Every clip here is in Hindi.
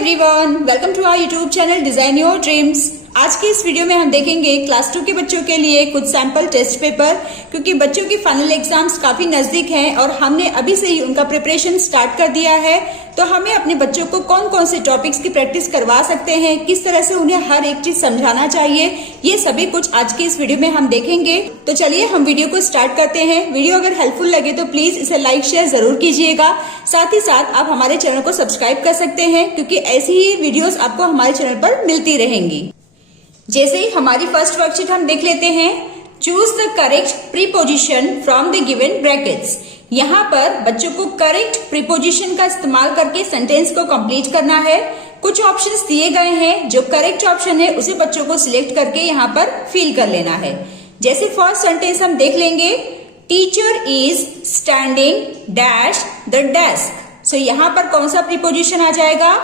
Everyone, welcome to our YouTube channel Design Your Dreams. आज की इस वीडियो में हम देखेंगे क्लास 2 के बच्चों के लिए कुछ सैंपल टेस्ट पेपर, क्योंकि बच्चों की फाइनल एग्जाम्स काफी नजदीक हैं और हमने अभी से ही उनका प्रिपरेशन स्टार्ट कर दिया है। तो हमें अपने बच्चों को कौन कौन से टॉपिक्स की प्रैक्टिस करवा सकते हैं, किस तरह से उन्हें हर एक चीज समझाना चाहिए, ये सभी कुछ आज की इस वीडियो में हम देखेंगे। तो चलिए हम वीडियो को स्टार्ट करते हैं। वीडियो अगर हेल्पफुल लगे तो प्लीज इसे लाइक शेयर जरूर कीजिएगा। साथ ही साथ आप हमारे चैनल को सब्सक्राइब कर सकते हैं, क्योंकि ऐसी ही वीडियोस आपको हमारे चैनल पर मिलती रहेंगी। जैसे ही हमारी फर्स्ट वर्कशीट हम देख लेते हैं, choose the correct preposition from the given brackets. यहाँ पर बच्चों को करेक्ट प्रीपोजिशन का इस्तेमाल करके सेंटेंस को कंप्लीट करना है। कुछ ऑप्शंस दिए गए हैं, जो करेक्ट ऑप्शन है उसे बच्चों को सिलेक्ट करके यहाँ पर फिल कर लेना है। जैसे फर्स्ट सेंटेंस हम देख लेंगे, teacher is standing dash the desk. So यहाँ पर कौन सा प्रीपोजिशन आ जाएगा,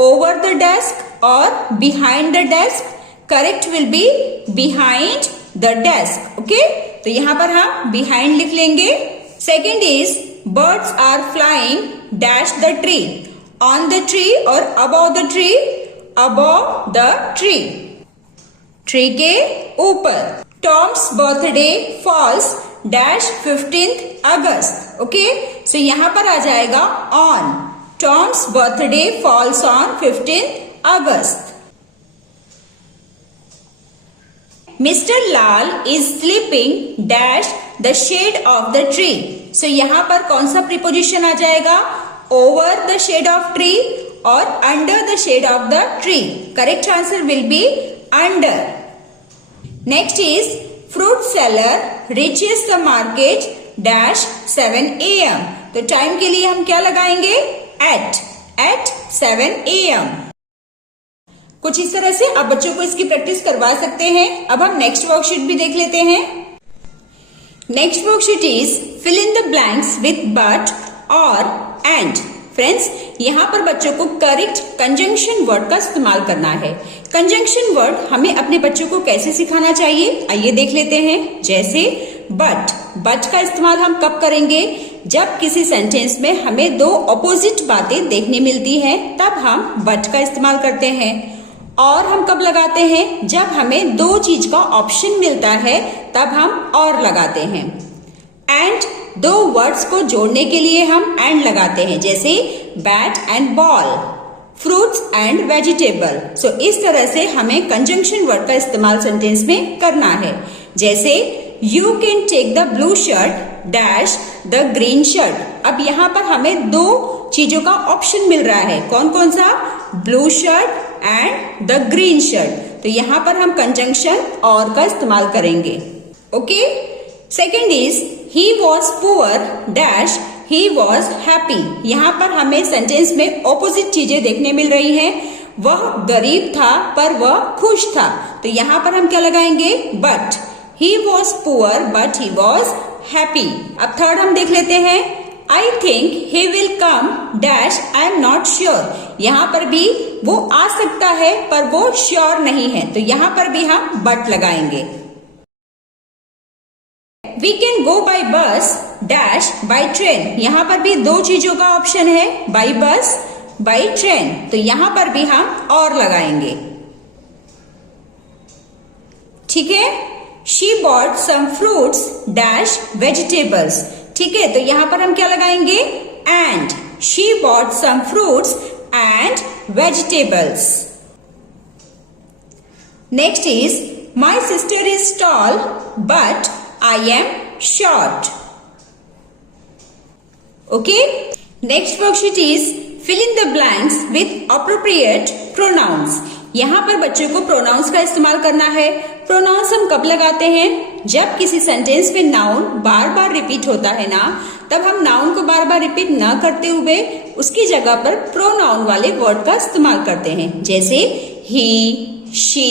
ओवर द डेस्क और behind the desk. Correct will be behind the desk. Okay, तो यहाँ पर हम बिहाइंड लिख लेंगे। Second is birds are flying dash the tree, on the tree और above the tree, above the tree, tree के ऊपर। Tom's birthday falls dash 15th August. Okay, so यहाँ पर आ जाएगा on. Tom's birthday falls on 15th August. Mr. Lal is sleeping dash the shade of the tree. So यहाँ पर कौन सा प्रीपोजिशन आ जाएगा, over the shade of tree और under the shade of the tree. Correct answer will be under. Next is fruit seller reaches the market dash 7 AM. तो टाइम के लिए हम क्या लगाएंगे, at 7 AM. कुछ इस तरह से आप बच्चों को इसकी प्रैक्टिस करवा सकते हैं। अब हम नेक्स्ट वर्कशीट भी देख लेते हैं। Next worksheet is fill in the blanks with but or and. Friends, यहाँ पर बच्चों को करेक्ट कंजंक्शन वर्ड का इस्तेमाल करना है। कंजंक्शन वर्ड हमें अपने बच्चों को कैसे सिखाना चाहिए, आइए देख लेते हैं। जैसे बट का इस्तेमाल हम कब करेंगे, जब किसी सेंटेंस में हमें दो ऑपोजिट बातें देखने मिलती हैं, तब हम बट का इस्तेमाल करते हैं। और हम कब लगाते हैं, जब हमें दो चीज का ऑप्शन मिलता है, तब हम और लगाते हैं। एंड दो वर्ड्स को जोड़ने के लिए हम एंड लगाते हैं, जैसे bat and ball, fruits and vegetable. So इस तरह से हमें कंजंक्शन वर्ड का इस्तेमाल सेंटेंस में करना है। जैसे you can take the blue shirt dash the green shirt. अब यहाँ पर हमें दो चीजों का ऑप्शन मिल रहा है, कौन कौन सा, blue shirt and the green shirt. तो यहाँ पर हम कंजंक्शन और का इस्तेमाल करेंगे। Okay, second is he was poor dash he was happy. यहाँ पर हमें सेंटेंस में ऑपोजिट चीजें देखने मिल रही हैं। वह गरीब था पर वह खुश था। तो यहाँ पर हम क्या लगाएंगे, but. He was poor but he was happy. अब थर्ड हम देख लेते हैं, I think he will come dash I am not sure। यहाँ पर भी वो आ सकता है पर वो श्योर नहीं है, तो यहाँ पर भी हम बट लगाएंगे। We can go by bus dash by train। यहाँ पर भी दो चीजों का ऑप्शन है, by bus, by train। तो यहाँ पर भी हम और लगाएंगे। ठीक है, she bought some fruits dash vegetables। ठीक है, तो यहाँ पर हम क्या लगाएंगे, and. She bought some fruits and vegetables. Next is my sister is tall but I am short. Okay, next worksheet is fill in the blanks with appropriate pronouns. यहाँ पर बच्चों को प्रोनाउंस का इस्तेमाल करना है। प्रोनाउंस हम कब लगाते हैं, जब किसी सेंटेंस में नाउन बार बार रिपीट होता है ना, तब हम नाउन को बार बार रिपीट न करते हुए उसकी जगह पर प्रोनाउन वाले वर्ड का इस्तेमाल करते हैं। जैसे he, she,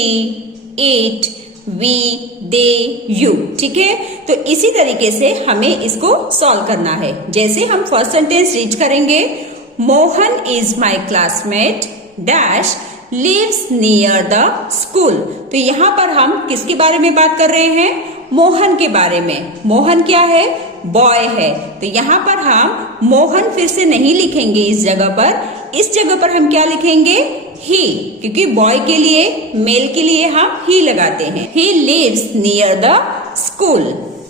it, we, they, you. ठीक है, तो इसी तरीके से हमें इसको सॉल्व करना है। जैसे हम फर्स्ट सेंटेंस रीड करेंगे, Mohan is my classmate dash lives near the school। तो यहाँ पर हम किसके बारे में बात कर रहे हैं, मोहन के बारे में। मोहन क्या है, बॉय है। तो यहाँ पर हम मोहन फिर से नहीं लिखेंगे इस जगह पर हम क्या लिखेंगे, ही, क्योंकि बॉय के लिए, मेल के लिए हम ही लगाते हैं। He lives near the school.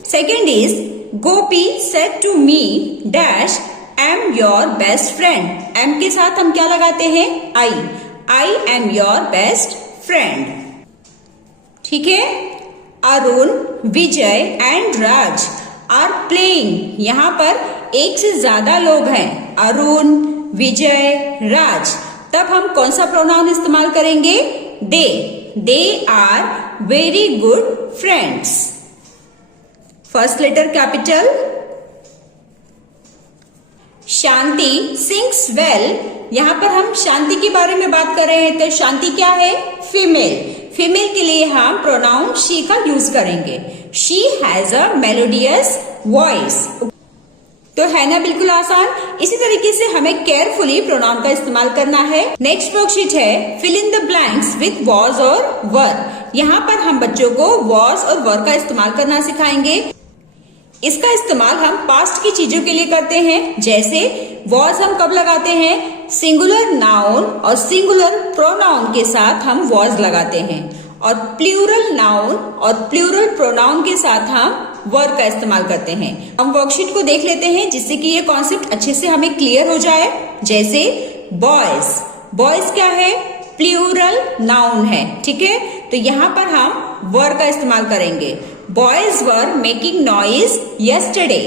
Second is Gopi said to me dash am your best friend. Am के साथ हम क्या लगाते हैं, I am your best friend. ठीक है। Arun, Vijay and Raj are playing. यहाँ पर एक से ज्यादा लोग हैं, अरुण, विजय, राज। तब हम कौन सा प्रोनाउन इस्तेमाल करेंगे, they are very good friends. First letter capital. Shanti sings well. यहाँ पर हम शांति के बारे में बात कर रहे हैं, तो शांति क्या है, फीमेल। फीमेल के लिए हम प्रोनाउन शी का यूज करेंगे। She has a melodious voice. तो है ना बिल्कुल आसान। इसी तरीके से हमें केयरफुली प्रोनाउन का इस्तेमाल करना है। नेक्स्ट वर्कशीट है fill in the blanks with was or were. यहाँ पर हम बच्चों को वॉज और वर का इस्तेमाल करना सिखाएंगे। इसका इस्तेमाल हम पास्ट की चीजों के लिए करते हैं। जैसे वॉज हम कब लगाते हैं, सिंगुलर नाउन और सिंगुलर प्रोनाउन के साथ हम वॉज लगाते हैं, और प्लूरल नाउन और प्लूरल प्रोनाउन के साथ हम वर का इस्तेमाल करते हैं। हम वर्कशीट को देख लेते हैं जिससे कि ये कॉन्सेप्ट अच्छे से हमें क्लियर हो जाए। जैसे बॉयज, बॉयज क्या है, प्लूरल नाउन है। ठीक है। तो यहाँ पर हम वर का इस्तेमाल करेंगे। Boys were making noise yesterday.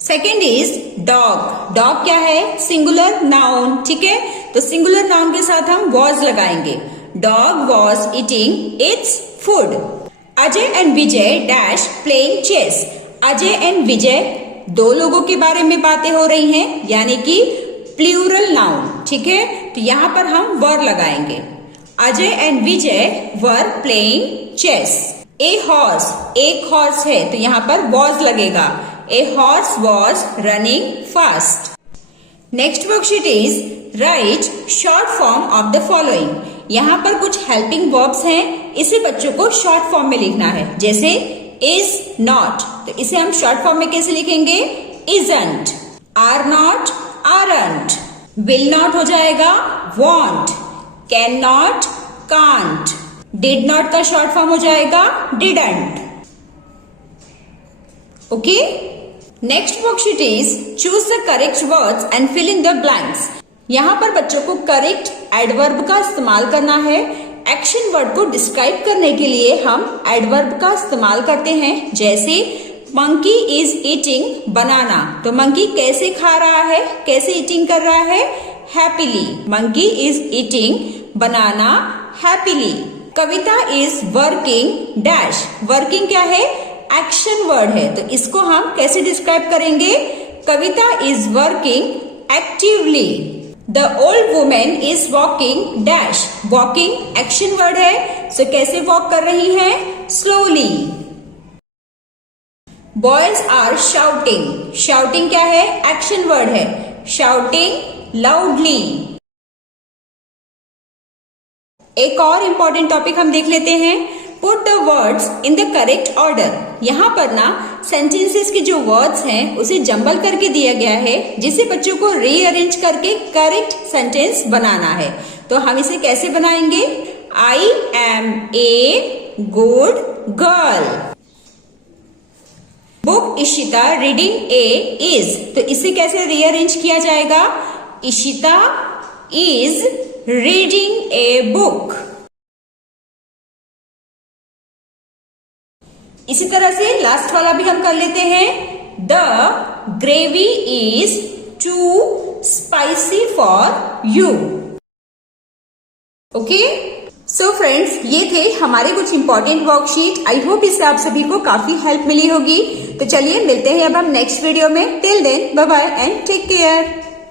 Second is dog. Dog क्या है, सिंगुलर नाउन। ठीक है। तो सिंगुलर नाउन के साथ हम वॉज लगाएंगे। Dog was eating its food. Ajay and Vijay dash playing chess. Ajay and Vijay दो लोगों के बारे में बातें हो रही हैं, यानी कि प्लूरल नाउन। ठीक है। तो यहाँ पर हम वर लगाएंगे। Ajay and Vijay were playing chess. A horse, एक हॉर्स है, तो यहाँ पर वॉज लगेगा। A horse was running fast. Next worksheet is write short form of the following. यहाँ पर कुछ हेल्पिंग वर्ब्स हैं, इसे बच्चों को शॉर्ट फॉर्म में लिखना है। जैसे इज नॉट, तो इसे हम शॉर्ट फॉर्म में कैसे लिखेंगे, isn't. Are not, aren't. Will not हो जाएगा won't. Can not, can't. Did not का शॉर्ट फॉर्म हो जाएगा didn't. Okay. Next worksheet is choose the correct words and fill in the blanks. यहाँ पर बच्चों को करेक्ट एडवर्ब का इस्तेमाल करना है। एक्शन वर्ड को डिस्क्राइब करने के लिए हम एडवर्ब का इस्तेमाल करते हैं। जैसे मंकी इज ईटिंग बनाना, तो मंकी कैसे खा रहा है, कैसे ईटिंग कर रहा है, happily. Monkey is eating banana happily. Kavita is working dash. Working क्या है, एक्शन वर्ड है, तो इसको हम कैसे डिस्क्राइब करेंगे, Kavita is working actively. The old women is walking dash. Walking action word है, सो कैसे वॉक कर रही है, slowly. Boys are shouting. Shouting क्या है, एक्शन वर्ड है, शाउटिंग लाउडली। एक और इम्पॉर्टेंट टॉपिक हम देख लेते हैं, put the words in the correct order. यहाँ पर ना सेंटेंसेस के जो वर्ड्स हैं उसे जंबल करके दिया गया है, जिसे बच्चों को रीअरेंज करके करेक्ट सेंटेंस बनाना है। तो हम इसे कैसे बनाएंगे, I am a good girl. Book Ishita reading a is, तो इसे कैसे रीअरेंज किया जाएगा, Ishita is reading a book. इसी तरह से लास्ट वाला भी हम कर लेते हैं, the gravy is too spicy for you. Okay, so friends, ये थे हमारे कुछ इंपॉर्टेंट वर्कशीट। आई होप इससे आप सभी को काफी हेल्प मिली होगी। तो चलिए मिलते हैं अब हम नेक्स्ट वीडियो में। Till then bye bye and take care.